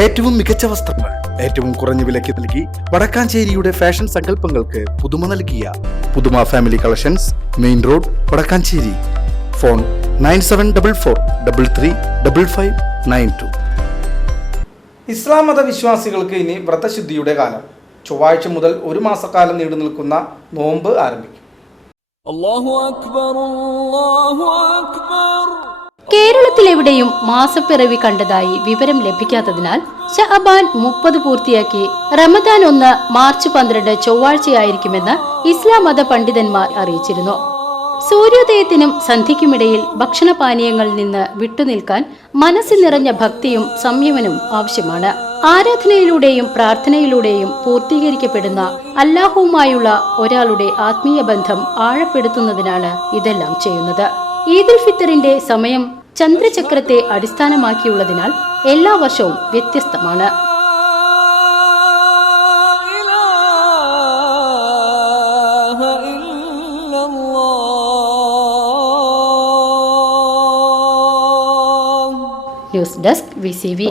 ഏറ്റവും മികച്ച വസ്ത്രങ്ങൾ ഏറ്റവും കുറഞ്ഞ വിലയ്ക്ക് നൽകി വടക്കാഞ്ചേരിയുടെ ഫാഷൻ സങ്കല്പങ്ങൾക്ക് പുതുമ നൽകിയ പുതുമ family collections main road Vadakkanchery. Phone nine seven double four double three double five nine two. ഇസ്ലാം മതവിശ്വാസികൾക്ക് ഇനി വ്രതശുദ്ധിയുടെ കാലം. ചൊവ്വാഴ്ച മുതൽ ഒരു മാസക്കാലം നീണ്ടു നിൽക്കുന്ന നോമ്പ് ആരംഭിക്കും. അള്ളാഹു അക്ബർ അള്ളാഹു കേരളത്തിലെവിടെയും മാസപ്പിറവി കണ്ടതായി വിവരം ലഭിക്കാത്തതിനാൽ ഷഹബാൻ മുപ്പത് പൂർത്തിയാക്കി റമദാൻ ഒന്ന് മാർച്ച് പന്ത്രണ്ട് ചൊവ്വാഴ്ചയായിരിക്കുമെന്ന് ഇസ്ലാം മത പണ്ഡിതന്മാർ അറിയിച്ചിരുന്നു. സൂര്യോദയത്തിനും സന്ധ്യയ്ക്കുമിടയിൽ ഭക്ഷണപാനീയങ്ങളിൽ നിന്ന് വിട്ടുനിൽക്കാൻ മനസ്സിൽ നിറഞ്ഞ ഭക്തിയും സംയമനവും ആവശ്യമാണ്. ആരാധനയിലൂടെയും പ്രാർത്ഥനയിലൂടെയും പൂർത്തീകരിക്കപ്പെടുന്ന അല്ലാഹുവുമായുള്ള ഒരാളുടെ ആത്മീയ ബന്ധം ആഴപ്പെടുത്തുന്നതിനാണ് ഇതെല്ലാം ചെയ്യുന്നത്. ഈദുൽ ഫിത്തറിന്റെ സമയം ചന്ദ്രചക്രത്തെ അടിസ്ഥാനമാക്കിയുള്ളതിനാൽ എല്ലാ വർഷവും വ്യത്യസ്തമാണ്. News desk V.